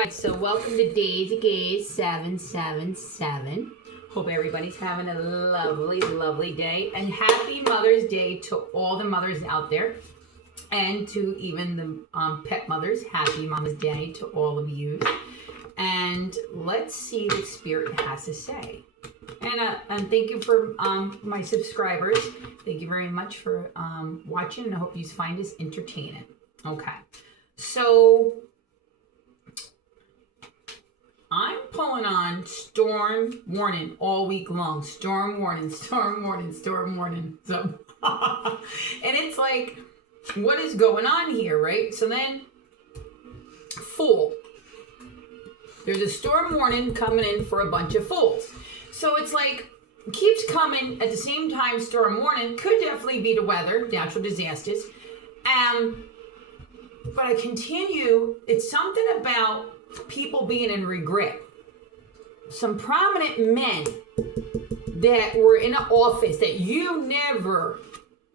right, so welcome to Daisy Gaze 777. Hope everybody's having a lovely, lovely day. And happy Mother's Day to all the mothers out there. And to even the pet mothers, happy Mother's Day to all of you. And let's see what Spirit has to say. And thank you for my subscribers. Thank you very much for watching, and I hope you find this entertaining. Okay, so I'm pulling on storm warning all week long. Storm warning, storm warning, storm warning. So, and it's like, what is going on here, right? So then, Fool. There's a storm warning coming in for a bunch of fools. So it's like, it keeps coming at the same time. Storm warning could definitely be the weather, natural disasters. But I continue, it's something about people being in regret. Some prominent men that were in an office that you never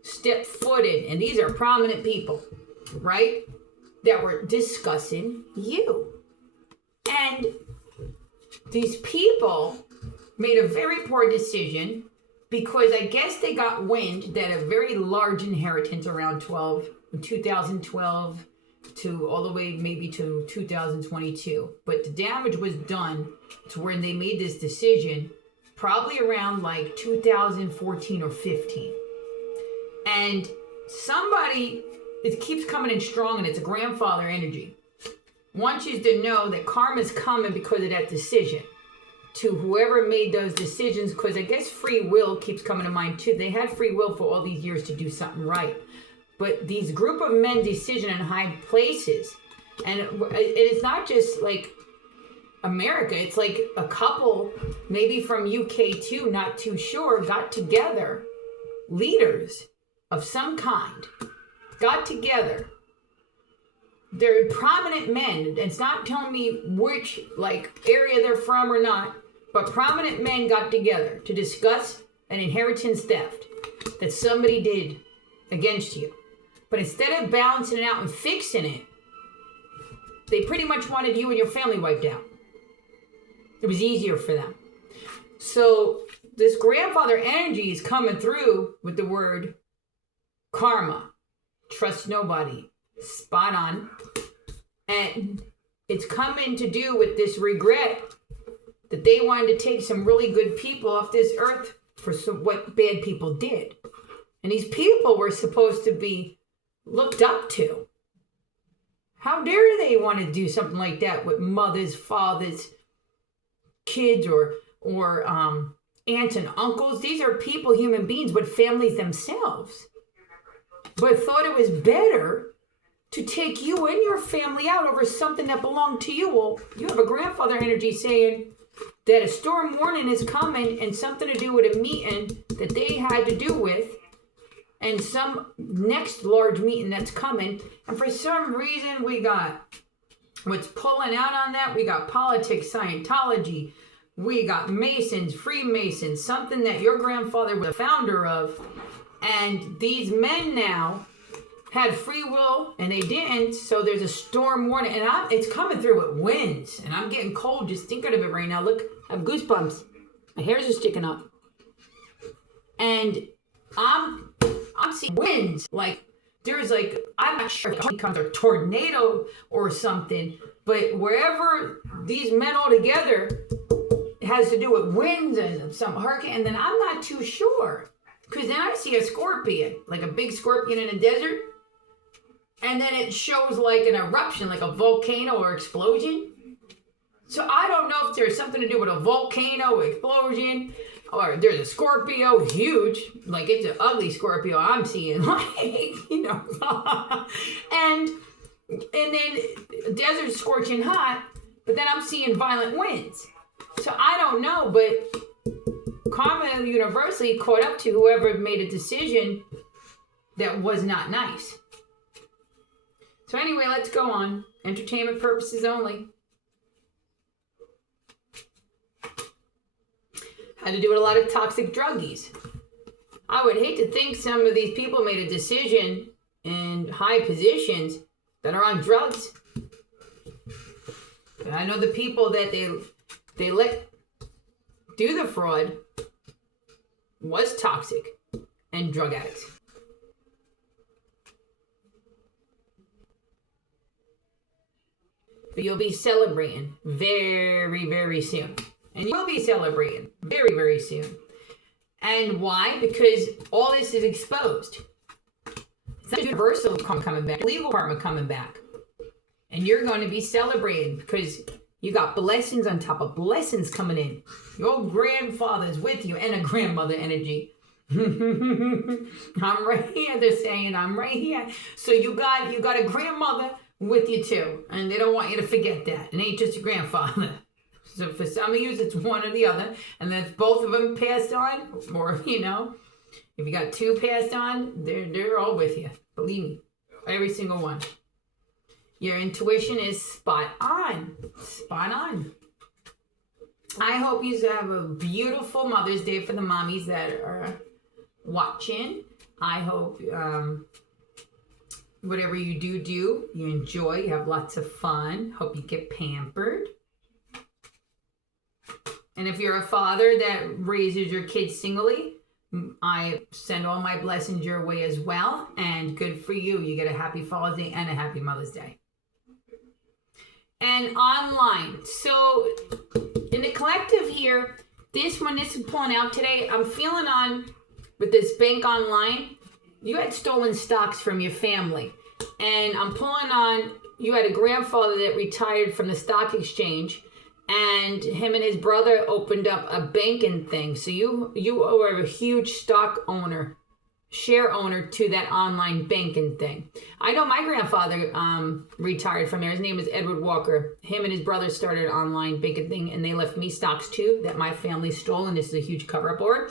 stepped foot in, and these are prominent people, right? That were discussing you. And these people made a very poor decision because I guess they got wind that a very large inheritance around 2012 to all the way maybe to 2022. But the damage was done to when they made this decision probably around like 2014 or 15. And somebody, it keeps coming in strong, and it's a grandfather energy. Wants you to know that karma's coming because of that decision to whoever made those decisions, because I guess free will keeps coming to mind too. They had free will for all these years to do something right. But these group of men decision in high places, and it's not just like America, it's like a couple, maybe from UK too, not too sure, got together, leaders of some kind, got together. They're prominent men. It's not telling me which like area they're from or not, but prominent men got together to discuss an inheritance theft that somebody did against you. But instead of balancing it out and fixing it, they pretty much wanted you and your family wiped out. It was easier for them. So this grandfather energy is coming through with the word karma. Trust nobody. Spot on. And it's coming to do with this regret that they wanted to take some really good people off this earth for what bad people did. And these people were supposed to be looked up to. How dare they want to do something like that with mothers, fathers, kids, or aunts and uncles? These are people, human beings with families themselves, but thought it was better to take you and your family out over something that belonged to you. Well, you have a grandfather energy saying that a storm warning is coming and something to do with a meeting that they had to do with, and some next large meeting that's coming. And for some reason, we got what's pulling out on that. We got politics, Scientology. We got Masons, Freemasons, something that your grandfather was the founder of. And these men now had free will and they didn't. So there's a storm warning, and it's coming through with winds. And I'm getting cold just thinking of it right now. Look, I have goosebumps. My hairs are sticking up. And I'm seeing winds. Like, there's like, I'm not sure if it becomes a tornado or something, but wherever these men all together, it has to do with winds and some hurricane. And then I'm not too sure, because then I see a scorpion, like a big scorpion in a desert. And then it shows like an eruption, like a volcano or explosion. So I don't know if there's something to do with a volcano explosion, or there's a Scorpio, huge, like it's an ugly Scorpio I'm seeing, like, you know. and then desert scorching hot, but then I'm seeing violent winds. So I don't know, but karma universally caught up to whoever made a decision that was not nice. So anyway, let's go on. Entertainment purposes only. Had to do with a lot of toxic druggies. I would hate to think some of these people made a decision in high positions that are on drugs. I know the people that they let do the fraud was toxic and drug addicts. But you'll be celebrating very, very soon. And you will be celebrating very, very soon. And why? Because all this is exposed. It's not universal karma coming back, legal karma coming back. And you're going to be celebrating because you got blessings on top of blessings coming in. Your grandfather's with you and a grandmother energy. I'm right here. They're saying I'm right here. So you got a grandmother with you too, and they don't want you to forget that. It ain't just your grandfather. So for some of you, it's one or the other, and then if both of them passed on, or if you got two passed on, they're all with you. Believe me, every single one. Your intuition is spot on. Spot on. I hope you have a beautiful Mother's Day for the mommies that are watching. I hope whatever you do, you enjoy. You have lots of fun. Hope you get pampered. And if you're a father that raises your kids singly, I send all my blessings your way as well. And good for you. You get a happy Father's Day and a happy Mother's Day. And online. So in the collective here, this is pulling out today. I'm feeling on with this bank online. You had stolen stocks from your family. And I'm pulling on, you had a grandfather that retired from the stock exchange. And him and his brother opened up a banking thing. So you are a huge stock owner, share owner to that online banking thing. I know my grandfather retired from there. His name is Edward Walker. Him and his brother started an online banking thing, and they left me stocks too that my family stole. And this is a huge cover-up order.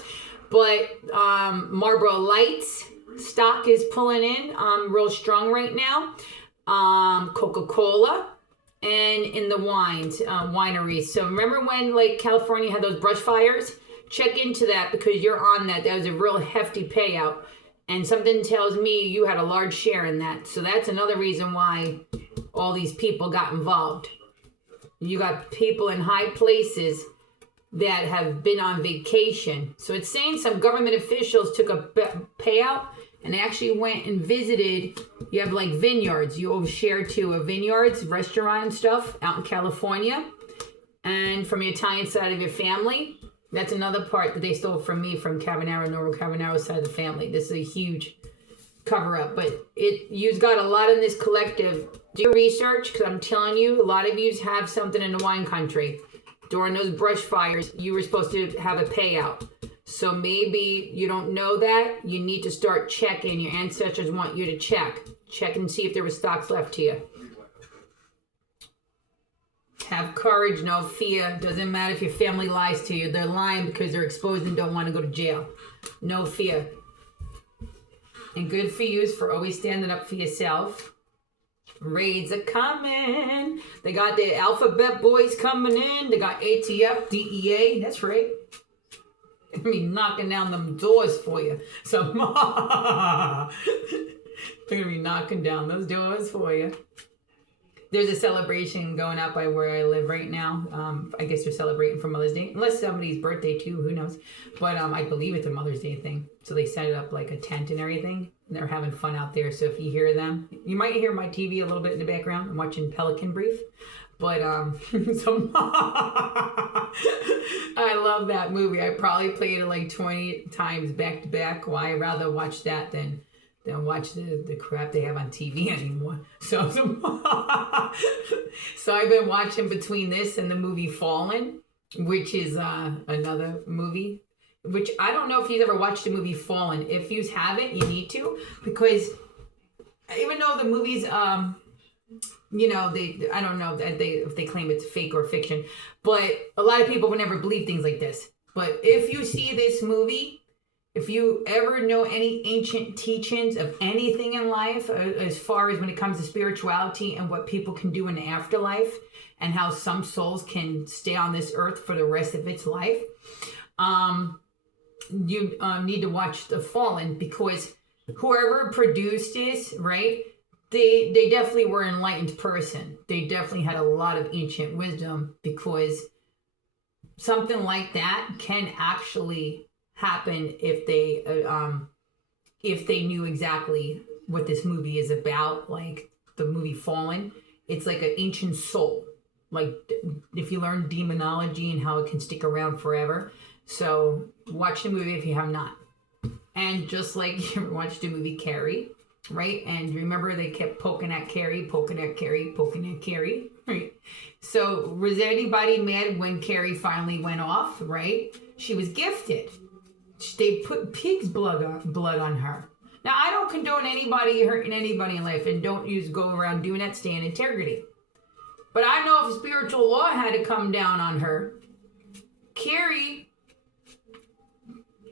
But Marlboro Lights stock is pulling in real strong right now. Coca-Cola. And in the wines, wineries. So remember when like California had those brush fires? Check into that because you're on that. That was a real hefty payout. And something tells me you had a large share in that. So that's another reason why all these people got involved. You got people in high places that have been on vacation. So it's saying some government officials took a payout and actually went and visited. You have like vineyards. You share to a vineyards, restaurant and stuff out in California. And from the Italian side of your family, that's another part that they stole from me from Cavanaro, Normal Cavanaro side of the family. This is a huge cover up, but you've got a lot in this collective. Do your research, because I'm telling you, a lot of you have something in the wine country. During those brush fires, you were supposed to have a payout. So maybe you don't know that. You need to start checking. Your ancestors want you to check. Check and see if there were stocks left to you. Have courage, no fear. Doesn't matter if your family lies to you. They're lying because they're exposed and don't want to go to jail. No fear. And good for you is for always standing up for yourself. Raids are coming. They got the alphabet boys coming in. They got ATF, DEA. That's right. They're going to be knocking down them doors for you. So, they're going to be knocking down those doors for you. There's a celebration going up by where I live right now. I guess they're celebrating for Mother's Day. Unless somebody's birthday too, who knows. But I believe it's a Mother's Day thing. So they set up like a tent and everything. And they're having fun out there. So if you hear them, you might hear my TV a little bit in the background. I'm watching Pelican Brief. But I love that movie. I probably played it like 20 times back to back. Why I'd rather watch that than watch the crap they have on TV anymore. So I've been watching between this and the movie Fallen, which is another movie, which I don't know if you've ever watched the movie Fallen. If you haven't, you need to, because even though the movies, I don't know if they claim it's fake or fiction, but a lot of people would never believe things like this. But if you see this movie, if you ever know any ancient teachings of anything in life, as far as when it comes to spirituality and what people can do in the afterlife and how some souls can stay on this earth for the rest of its life, you need to watch The Fallen, because whoever produced this, right, they definitely were an enlightened person. They definitely had a lot of ancient wisdom, because something like that can actually happen if they knew exactly what this movie is about. Like the movie Fallen, it's like an ancient soul. Like if you learn demonology and how it can stick around forever. So watch the movie if you have not. And just like you watched the movie Carrie, right? And remember they kept poking at Carrie, right? So was anybody mad when Carrie finally went off, right? She was gifted. They put pig's blood on her. Now, I don't condone anybody hurting anybody in life, and don't go around doing that. Stay in integrity. But I know if spiritual law had to come down on her, Carrie,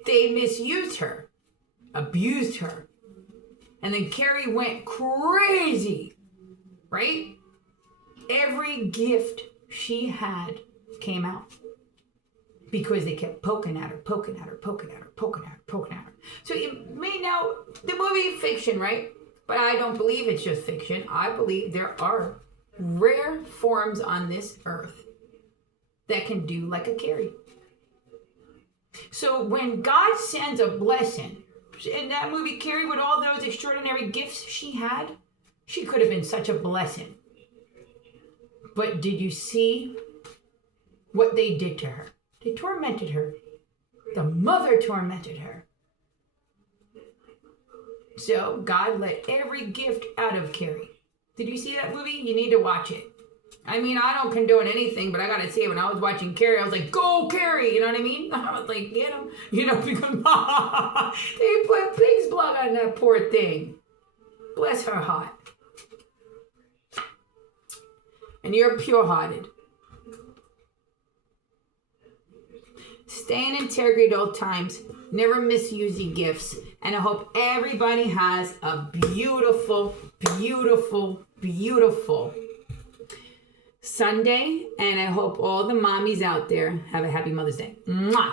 they misused her, abused her. And then Carrie went crazy, right? Every gift she had came out because they kept poking at her. So it may now, the movie is fiction, right? But I don't believe it's just fiction. I believe there are rare forms on this earth that can do like a Carrie. So when God sends a blessing, in that movie Carrie, with all those extraordinary gifts she had, she could have been such a blessing. But did you see what they did to her? They tormented her. The mother tormented her. So God let every gift out of Carrie. Did you see that movie? You need to watch it. I mean, I don't condone anything, but I gotta say, when I was watching Carrie, I was like, go Carrie, you know what I mean? I was like, get him, because they put pig's blood on that poor thing. Bless her heart. And you're pure-hearted. Stay in integrity at all times. Never misuse your gifts. And I hope everybody has a beautiful, beautiful, beautiful Sunday. And I hope all the mommies out there have a happy Mother's Day. Mwah!